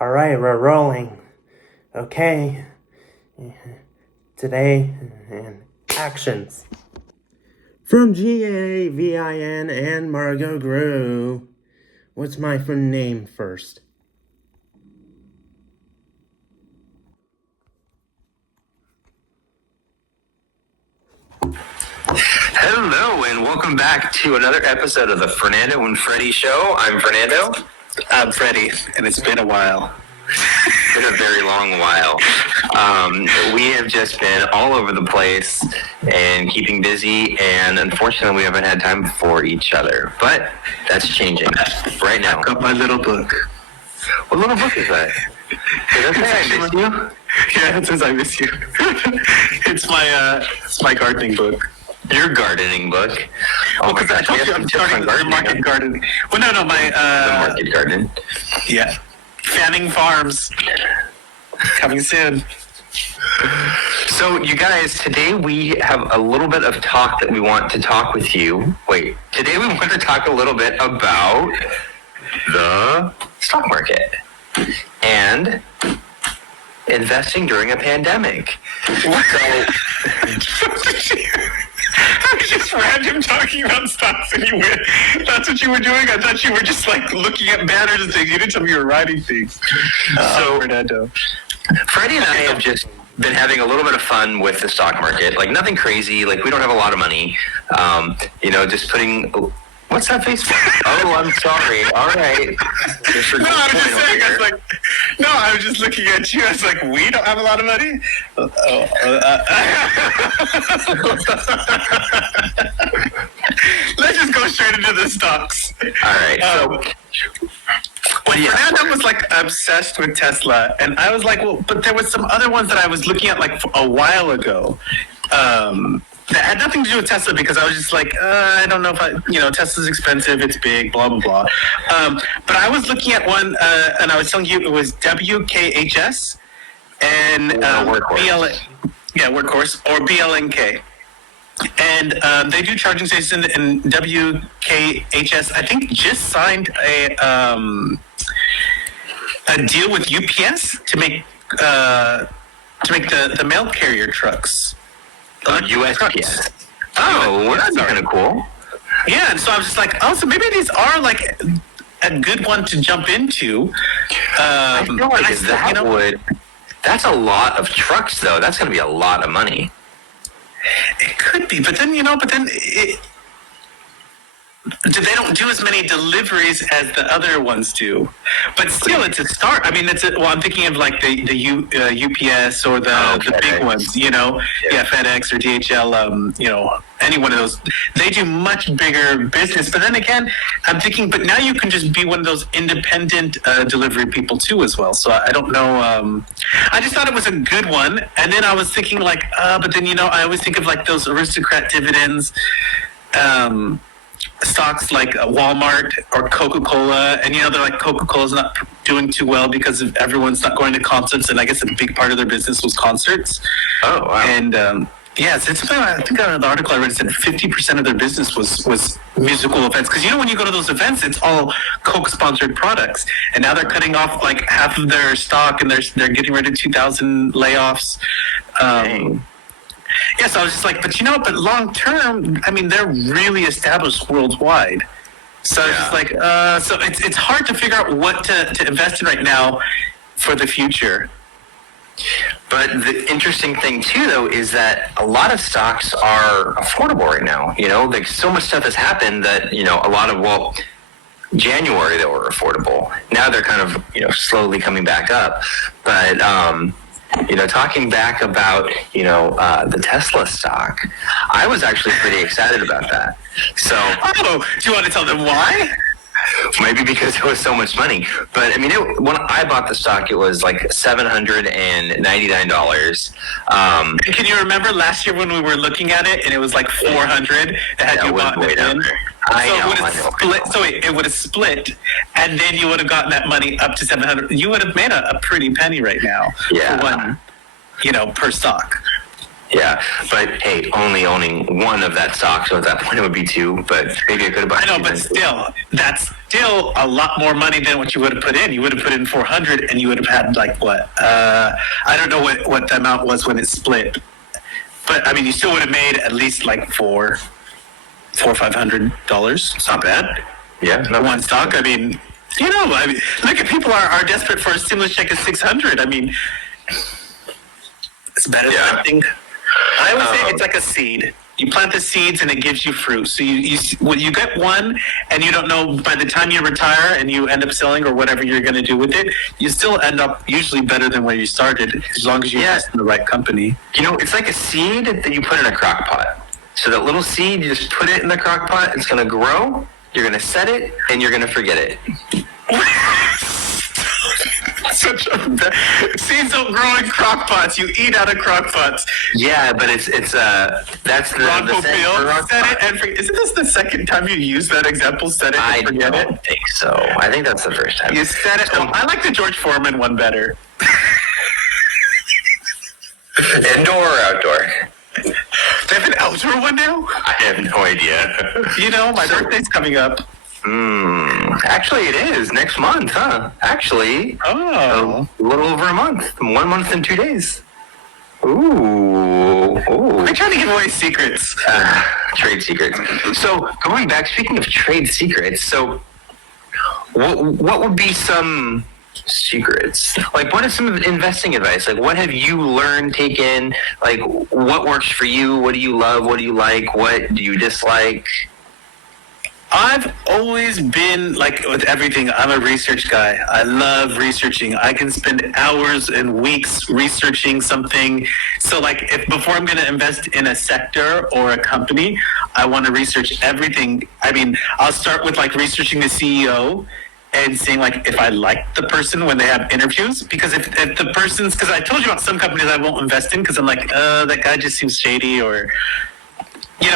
All right, we're rolling. Okay. Today, and actions. From Gavin and Margo Gru. What's my friend name first? Hello, and welcome back to another episode of the Fernando and Freddie Show. I'm Fernando. I'm Freddie, and it's been a while. It's been a very long while. We have just been all over the place and keeping busy, and unfortunately we haven't had time for each other. But that's changing right now. I've got my little book. What little book is that? Does that say I miss you? Yeah, it says I miss you. It's my gardening book. Your gardening book? Oh my gosh, I told you I'm starting the market garden. Well, no, my... the market garden. Yeah. Fanning Farms. Coming soon. So, you guys, today we have a little bit of talk that we want to talk with you. Today we want to talk a little bit about the stock market and investing during a pandemic. I was just random talking about stocks and you went, that's what you were doing? I thought you were just like looking at banners and things. You didn't tell me you were writing things. So, Fernando. Freddie and I have just been having a little bit of fun with the stock market. Like nothing crazy. Like we don't have a lot of money. Just putting... What's that face for? Oh, I'm sorry. All right. I was just looking at you. I was like, we don't have a lot of money? Let's just go straight into the stocks. All right. Fernando was like obsessed with Tesla, and I was like, well, but there was some other ones that I was looking at like a while ago. That had nothing to do with Tesla because I was just like, I don't know if Tesla's expensive, it's big, blah, blah, blah. But I was looking at one, and I was telling you it was WKHS and Workhorse. Workhorse, or BLNK. And they do charging stations, and WKHS, I think, just signed a deal with UPS to make the mail carrier trucks. USPS. Oh, well, that's kind of cool. Yeah, and so I was just like, so maybe these are like a good one to jump into. I feel like that's a lot of trucks, though. That's going to be a lot of money. It could be, but then they don't do as many deliveries as the other ones do. But still, it's a start. I mean, I'm thinking of like the UPS or the big ones, FedEx or DHL, any one of those. They do much bigger business. But then again, I'm thinking, but now you can just be one of those independent delivery people too as well. So I don't know. I just thought it was a good one. And then I was thinking like, but then, I always think of like those aristocrat dividends, stocks like Walmart or Coca-Cola, and they're like, Coca-Cola's not doing too well because everyone's not going to concerts, and I guess a big part of their business was concerts. Oh, wow. And I think on the article I read said 50% of their business was musical events, because when you go to those events, it's all Coke-sponsored products, and now they're cutting off like half of their stock, and they're getting rid of 2,000 layoffs. Yes, I was just like, but long term, I mean, they're really established worldwide. So it's just like, so it's hard to figure out what to invest in right now for the future. But the interesting thing too, though, is that a lot of stocks are affordable right now. Like so much stuff has happened that a lot of January they were affordable. Now they're kind of slowly coming back up, but. Talking back about, the Tesla stock, I was actually pretty excited about that. So, do you want to tell them why? Maybe because it was so much money. But, I mean, when I bought the stock, it was like $799. Can you remember last year when we were looking at it and it was like $400 that you bought it in? It would have split, and then you would have gotten that money up to $700. You would have made a pretty penny right now. Yeah. For one, per stock. Yeah, but hey, only owning one of that stock, so at that point it would be two, but maybe I could have bought I know, but still, that's still a lot more money than what you would have put in. You would have put in 400, and you would have had like what? I don't know what the amount was when it split, but I mean, you still would have made at least like $500. It's not bad. Yeah, no, One stock. I mean, I mean, look at people are desperate for a stimulus check of 600. I mean, it's better than nothing. I would say it's like a seed. You plant the seeds and it gives you fruit. So you get one, and you don't know by the time you retire and you end up selling or whatever you're going to do with it, you still end up usually better than where you started, as long as you invest in the right company. It's like a seed that you put in a crock pot. So that little seed, you just put it in the crock pot. It's going to grow. You're going to set it, and you're going to forget it. Seeds don't grow in crock pots. You eat out of crock pots. Yeah, but it's that's the Bronco the Bill set it and forget. Isn't this the second time you used that example? Set it and forget I don't think so. I think that's the first time. You set it. Well, I like the George Foreman one better. Indoor or outdoor? They have an outdoor one now? I have no idea. My birthday's coming up. Actually, it is next month, huh? Actually, Oh, a little over a month. 1 month and 2 days. Ooh. we're trying to give away secrets. Trade secrets. So going back, speaking of trade secrets, so what would be some secrets? Like, what is some investing advice? Like, what have you learned, taken? Like, what works for you? What do you love? What do you like? What do you dislike? I've always been like with everything. I'm a research guy. I love researching. I can spend hours and weeks researching something. So like if before I'm going to invest in a sector or a company, I want to research everything. I mean, I'll start with like researching the CEO and seeing like if I like the person when they have interviews, because if the person's, because I told you about some companies I won't invest in because I'm like, that guy just seems shady, or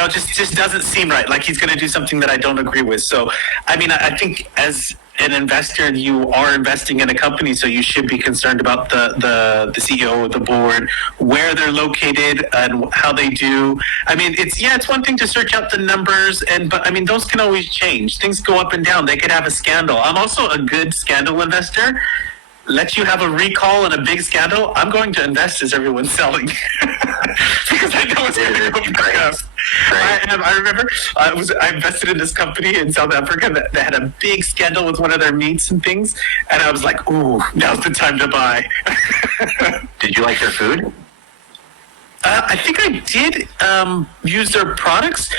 just doesn't seem right. Like he's going to do something that I don't agree with. So, I mean, I think as an investor, you are investing in a company, so you should be concerned about the CEO, the board, where they're located, and how they do. I mean, it's one thing to search out the numbers, but I mean, those can always change. Things go up and down. They could have a scandal. I'm also a good scandal investor. Let you have a recall and a big scandal, I'm going to invest as everyone's selling. Because I know it's going to go back up. I remember I invested in this company in South Africa that had a big scandal with one of their meats and things, and I was like, ooh, now's the time to buy. Did you like their food? I think I did use their products.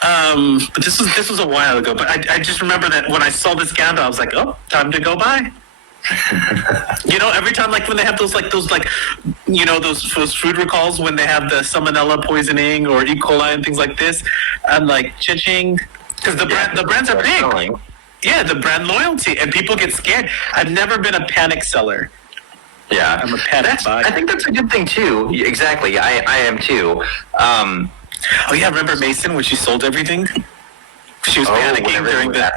But this was a while ago. But I just remember that when I saw the scandal, I was like, oh, time to go buy. Every time, like when they have those food recalls, when they have the salmonella poisoning or E. coli and things like this, I'm like, cha-ching, because the brands are big. Selling. Yeah, the brand loyalty, and people get scared. I've never been a panic seller. Yeah, I'm a panic buyer. I think that's a good thing too. Exactly, I am too. Oh yeah, remember Mason when she sold everything? She was panicking during the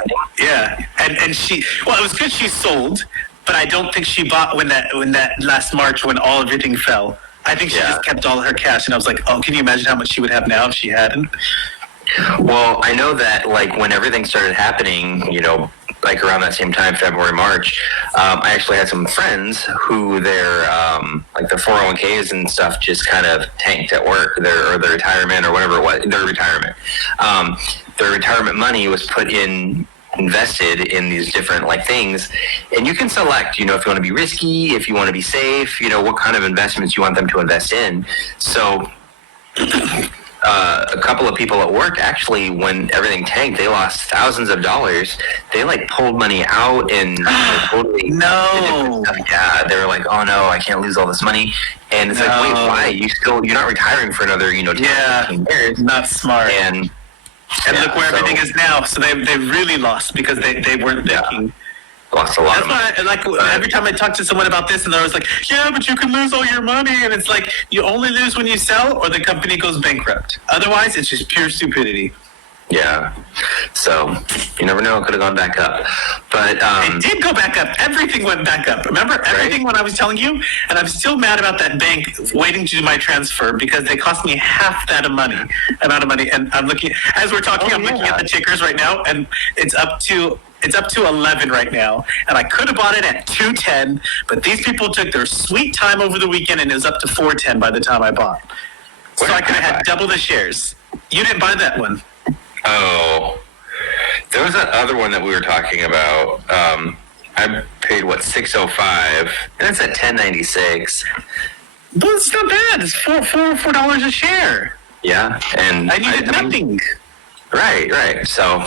and she it was good she sold, but I don't think she bought when that last March when everything fell. I think she just kept all her cash, and I was like, oh, can you imagine how much she would have now if she hadn't? Well, I know that like when everything started happening, like around that same time, February, March, I actually had some friends who their 401ks and stuff just kind of tanked at work, their retirement or whatever it was, their retirement. Their retirement money was invested in these different things, and you can select, if you want to be risky, if you want to be safe, what kind of investments you want them to invest in. So a couple of people at work, actually, when everything tanked, they lost thousands of dollars. They pulled money out and totally no. Yeah, they were like, oh no, I can't lose all this money. And it's like, wait, why? You're not retiring for another 10, 15 years. Not smart. And look where everything is now. So they really lost because they weren't thinking. Lost a lot of money. That's why, every time I talk to someone about this, and they're always like, yeah, but you can lose all your money. And it's like, you only lose when you sell or the company goes bankrupt. Otherwise, it's just pure stupidity. Yeah. So you never know. It could have gone back up. But It did go back up. Everything went back up. Remember everything when I was telling you? And I'm still mad about that bank waiting to do my transfer because they cost me half that amount of money. And I'm looking, as we're talking, I'm looking at the tickers right now, and it's up to 11 right now, and I could have bought it at 210, but these people took their sweet time over the weekend, and it was up to 410 by the time I bought. So I could have had double the shares. You didn't buy that one. Oh, there was that other one that we were talking about. I paid $605, and it's at $10.96. But it's not bad. It's $4 a share. Yeah, and I needed nothing. Right. So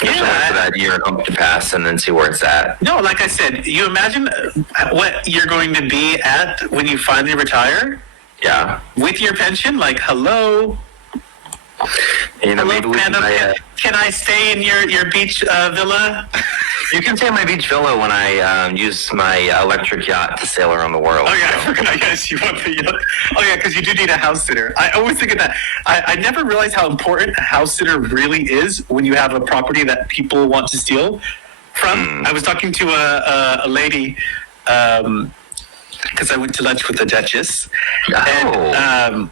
you have to wait for that year to pass and then see where it's at. No, like I said, you imagine what you're going to be at when you finally retire? Yeah. With your pension? Like, hello? Hello, maybe can I stay in your beach villa? You can stay in my beach villa when I use my electric yacht to sail around the world. Oh, yeah, I forgot. Yes, you want the yacht. Oh, yeah, because you do need a house sitter. I always think of that. I never realized how important a house sitter really is when you have a property that people want to steal from. I was talking to a lady because I went to lunch with the Duchess. And,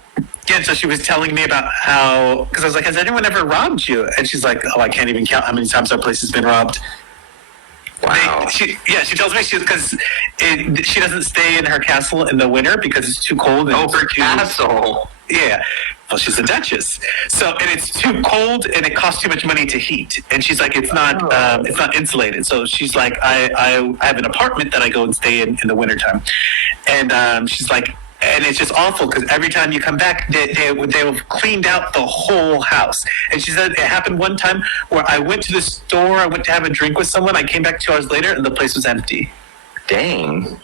so she was telling me about how, because I was like, has anyone ever robbed you? And she's like, oh, I can't even count how many times our place has been robbed. Wow. She tells me because she doesn't stay in her castle in the winter because it's too cold. And her castle. Yeah. Well, she's a duchess, and it's too cold and it costs too much money to heat. And she's like, it's not insulated. So she's like, I have an apartment that I go and stay in the wintertime. And she's like, and it's just awful because every time you come back, they have cleaned out the whole house. And she said it happened one time where I went to the store, I went to have a drink with someone, I came back 2 hours later and the place was empty. Dang.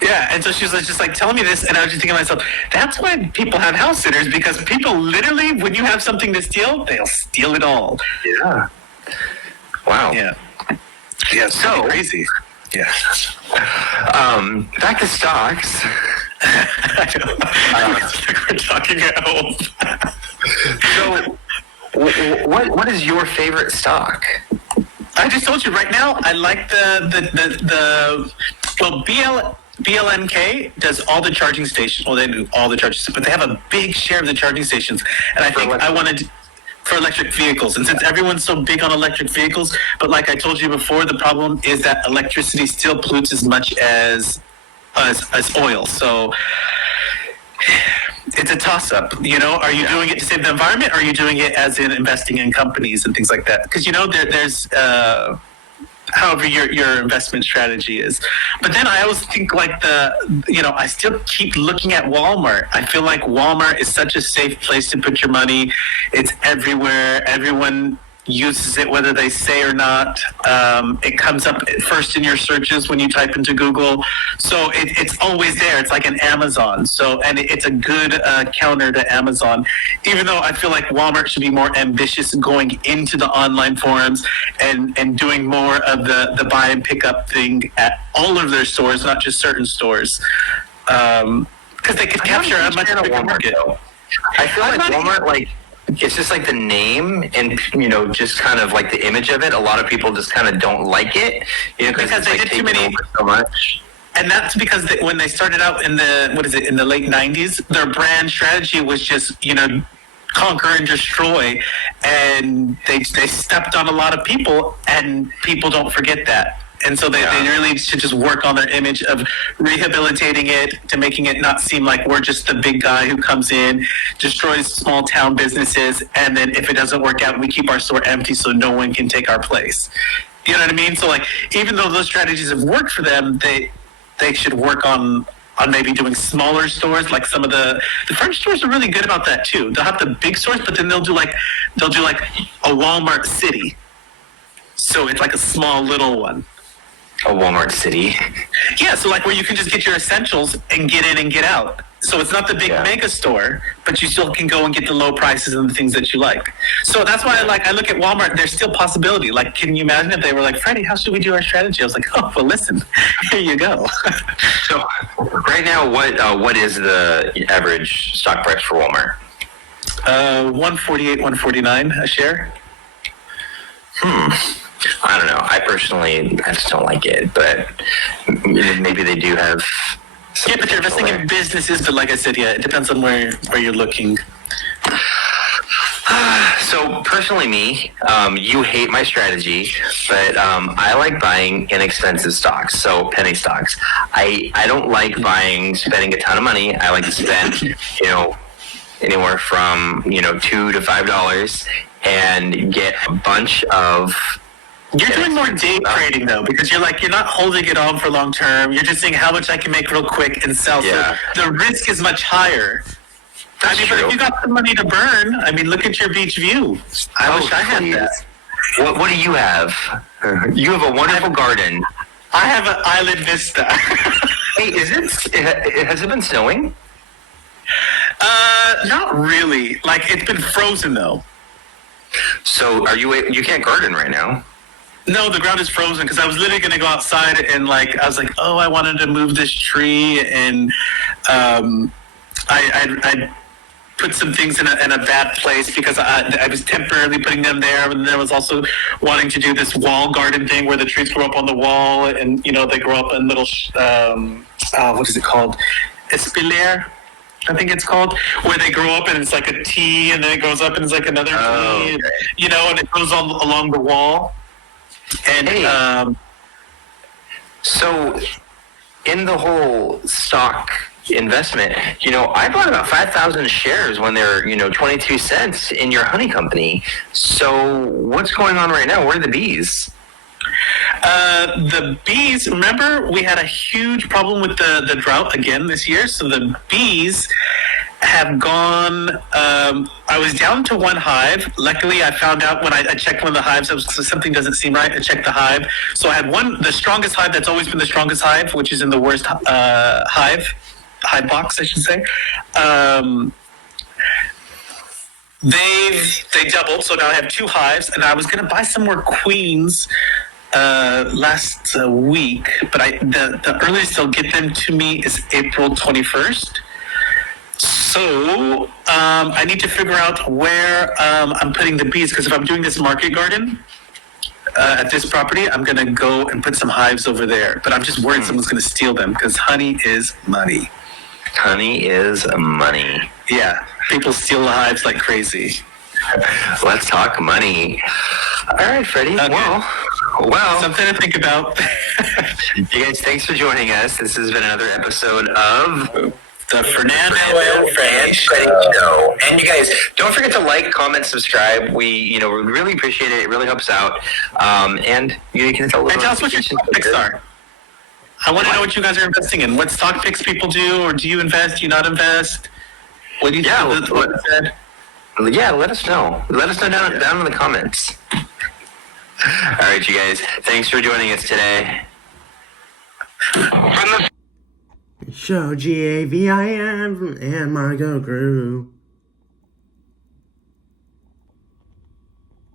Yeah, and so she was just like telling me this, and I was just thinking to myself, that's why people have house sitters, because people literally, when you have something to steal, they'll steal it all. Yeah. Wow. Yeah. Yeah, it's so crazy. Yeah. Back to stocks. We're talking at home. So, what is your favorite stock? I just told you right now. I like BLMK does all the charging stations. Well, they do all the charging, but they have a big share of the charging stations. And I think I wanted for electric vehicles. And since everyone's so big on electric vehicles, but like I told you before, the problem is that electricity still pollutes as much as oil. So it's a toss-up, Are you doing it to save the environment, or are you doing it as in investing in companies and things like that? Because, there's however your investment strategy is. But then I always think I still keep looking at Walmart. I feel like Walmart is such a safe place to put your money. It's everywhere. Everyone uses it, whether they say or not. It comes up first in your searches when you type into Google. So it's always there. It's like an Amazon. And it's a good counter to Amazon, even though I feel like Walmart should be more ambitious going into the online forums and doing more of the buy and pick up thing at all of their stores, not just certain stores. Because they could capture a much bigger market. I feel like Walmart, it's just like the name and, just kind of like the image of it. A lot of people just kind of don't like it, because they did too many. So much. And that's because when they started out in the late 90s, their brand strategy was just, conquer and destroy. And they stepped on a lot of people, and people don't forget that. And so they really should just work on their image of rehabilitating it to making it not seem like we're just the big guy who comes in, destroys small town businesses, and then if it doesn't work out, we keep our store empty so no one can take our place. You know what I mean? So even though those strategies have worked for them, they should work on maybe doing smaller stores. Like some of the French stores are really good about that too. They'll have the big stores, but then they'll do like a Walmart City. So it's like a small little one. A Walmart City. Yeah, so where you can just get your essentials and get in and get out. So it's not the big mega store, but you still can go and get the low prices and the things that you like. So that's why I look at Walmart. There's still possibility. Can you imagine if they were like, Freddie, how should we do our strategy? I was like, oh, well, listen, here you go. So right now, what is the average stock price for Walmart? $148, $149 a share. I don't know. I just don't like it, but maybe they do have. Yeah, but they're investing in businesses. But like I said, yeah, it depends on where you're looking. So personally, me, you hate my strategy, but I like buying inexpensive stocks, so penny stocks. I don't like spending a ton of money. I like to spend, anywhere from $2 to $5, and get a bunch of. You're doing more day trading though, because you're not holding it on for long term. You're just saying how much I can make real quick and sell. Yeah. So the risk is much higher. But if you got some money to burn, look at your beach view. I wish I had that. What do you have? You have a wonderful garden. I have an island vista. Hey, has it been snowing? Not really. It's been frozen though. So you can't garden right now? No, the ground is frozen because I was literally going to go outside and I was like, oh, I wanted to move this tree, and I put some things in a bad place because I was temporarily putting them there, and then I was also wanting to do this wall garden thing where the trees grow up on the wall, and they grow up in little what is it called? Espalier, I think it's called, where they grow up and it's like a T, and then it goes up and it's like another T, okay. And it goes along the wall. And hey, so in the whole stock investment, I bought about 5,000 shares when they were 22 cents in your honey company. So what's going on right now? Where are the bees? The bees, remember, we had a huge problem with the drought again this year. So the bees have gone, I was down to one hive. Luckily, I found out when I checked one of the hives, something doesn't seem right. I checked the hive. So I had the strongest hive that's always been the strongest hive, which is in the worst hive box, I should say. They doubled, so now I have two hives, and I was going to buy some more queens last week, but the earliest they'll get them to me is April 21st. So I need to figure out where I'm putting the bees, because if I'm doing this market garden at this property, I'm going to go and put some hives over there. But I'm just worried someone's going to steal them, because honey is money. Honey is money. Yeah, people steal the hives like crazy. Let's talk money. All right, Freddie. Okay. Well, something to think about. You guys, thanks for joining us. This has been another episode of the Fernando and Freddie Show. And you guys, don't forget to like, comment, subscribe. We, we really appreciate it. It really helps out. And you can tell us what your stock picks are. I want to know what you guys are investing in. What stock picks people do, or do you invest? Do you not invest? What do you think? Yeah, let us know. Let us know down in the comments. All right, you guys. Thanks for joining us today. Show Gavin and Margo Gru.